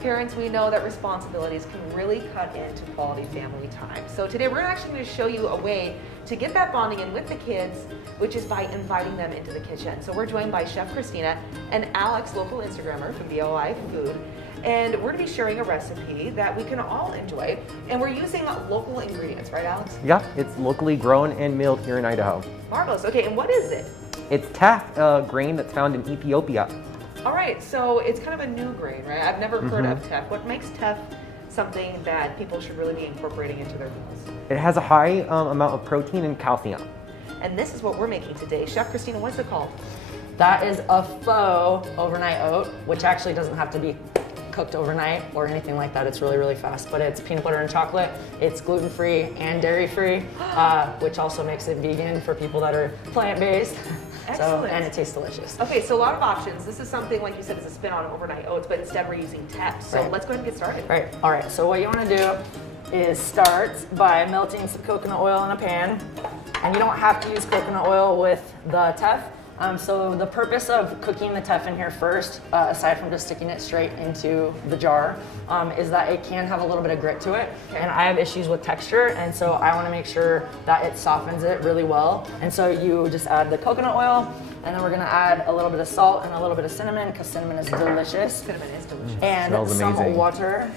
parents, we know that responsibilities can really cut into quality family time. So today we're actually going to show you a way to get that bonding in with the kids, which is by inviting them into the kitchen. So we're joined by Chef Christina and Alex, local Instagrammer from BOI Food. And we're going to be sharing a recipe that we can all enjoy. And we're using local ingredients, right, Alex? Yeah, it's locally grown and milled here in Idaho. Marvelous. Okay, and what is it? It's teff, a grain that's found in Ethiopia. All right, so it's kind of a new grain, right? I've never heard of teff. What makes teff something that people should really be incorporating into their meals? It has a high amount of protein and calcium. And this is what we're making today. Chef Christina, what's it called? That is a faux overnight oat, which actually doesn't have to be cooked overnight or anything like that. It's really, really fast, but it's peanut butter and chocolate. It's gluten-free and dairy-free, which also makes it vegan for people that are plant-based. Excellent. And it tastes delicious. Okay, so a lot of options. This is something, like you said, is a spin on overnight oats, but instead we're using teff. So let's go ahead and get started. Right, all right, so what you wanna do is start by melting some coconut oil in a pan. And you don't have to use coconut oil with the teff. So the purpose of cooking the teff in here first, aside from just sticking it straight into the jar, is that it can have a little bit of grit to it. Okay. And I have issues with texture, and so I want to make sure that it softens it really well. And so you just add the coconut oil, and then we're going to add a little bit of salt and a little bit of cinnamon, because cinnamon is delicious. Cinnamon is delicious. And some water.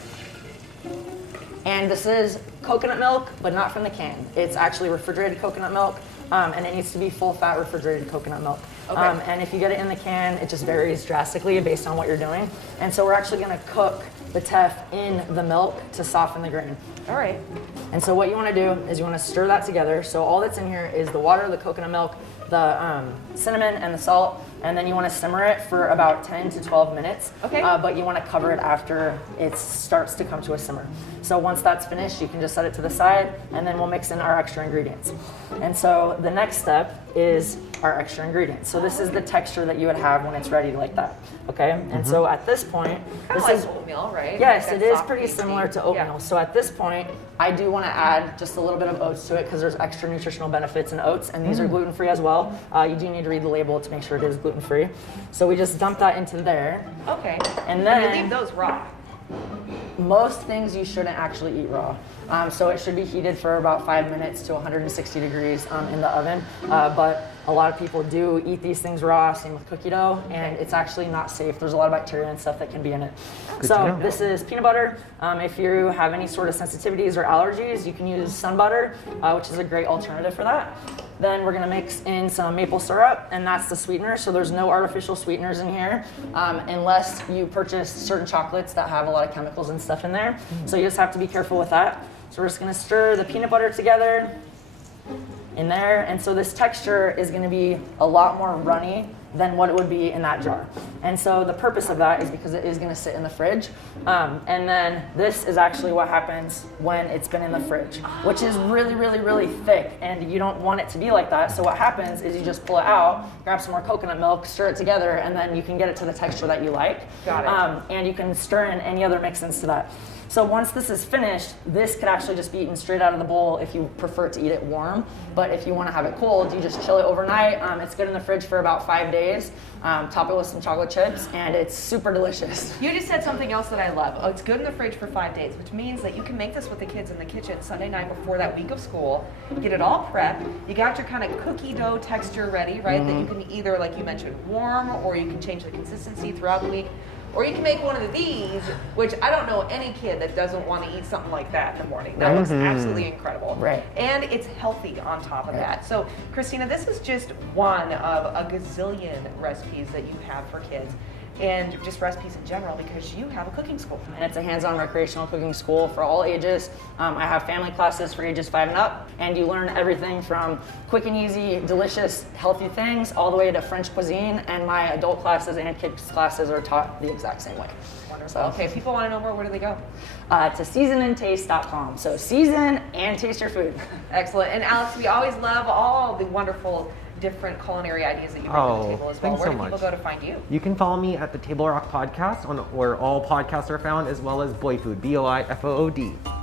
And this is coconut milk, but not from the can. It's actually refrigerated coconut milk. And it needs to be full fat refrigerated coconut milk. Okay. And if you get it in the can, it just varies drastically based on what you're doing. And so we're actually gonna cook the teff in the milk to soften the grain. All right. And so what you wanna do is you wanna stir that together. So all that's in here is the water, the coconut milk, the cinnamon, and the salt. And then you want to simmer it for about 10 to 12 minutes. Okay. But you want to cover it after it starts to come to a simmer. So once that's finished, you can just set it to the side, and then we'll mix in our extra ingredients. And so the next step is our extra ingredients. So this is the texture that you would have when it's ready like that. Okay. And so at this point, this is oatmeal, right? Yes, it is pretty similar to oatmeal. Yeah. So at this point, I do want to add just a little bit of oats to it because there's extra nutritional benefits in oats, and these are gluten-free as well. You do need to read the label to make sure it is gluten-free. So we just dump that into there. Okay. And then you leave those raw. Most things you shouldn't actually eat raw. So it should be heated for about 5 minutes to 160 degrees in the oven. But a lot of people do eat these things raw, same with cookie dough, and it's actually not safe. There's a lot of bacteria and stuff that can be in it. So this is peanut butter. If you have any sort of sensitivities or allergies, you can use sun butter, which is a great alternative for that. Then we're gonna mix in some maple syrup, and that's the sweetener. So there's no artificial sweeteners in here, unless you purchase certain chocolates that have a lot of chemicals and stuff in there. So you just have to be careful with that. So we're just gonna stir the peanut butter together in there. And so this texture is gonna be a lot more runny than what it would be in that jar. And so the purpose of that is because it is gonna sit in the fridge. And then this is actually what happens when it's been in the fridge, which is really, really, really thick, and you don't want it to be like that. So what happens is you just pull it out, grab some more coconut milk, stir it together, and then you can get it to the texture that you like. Got it. And you can stir in any other mix-ins to that. So once this is finished, this could actually just be eaten straight out of the bowl if you prefer to eat it warm. But if you want to have it cold, you just chill it overnight. It's good in the fridge for about 5 days. Top it with some chocolate chips, and it's super delicious. You just said something else that I love. Oh, it's good in the fridge for 5 days, which means that you can make this with the kids in the kitchen Sunday night before that week of school. Get it all prepped. You got your kind of cookie dough texture ready, right? That you can either, like you mentioned, warm, or you can change the consistency throughout the week. Or you can make one of these, which I don't know any kid that doesn't want to eat something like that in the morning. That looks absolutely incredible. Right. And it's healthy on top of that. So, Christina, this is just one of a gazillion recipes that you have for kids, and just recipes in general, because you have a cooking school. And it's a hands-on recreational cooking school for all ages. I have family classes for ages 5 and up, and you learn everything from quick and easy, delicious, healthy things, all the way to French cuisine, and my adult classes and kids classes are taught the exact same way. Wonderful. So, okay, if people want to know more, where do they go? To seasonandtaste.com. So season and taste your food. Excellent. And Alex, we always love all the wonderful different culinary ideas that you bring to the table as well. Where do people go to find you? You can follow me at the Table Rock Podcast, where all podcasts are found, as well as Boy Food, BOIFOOD.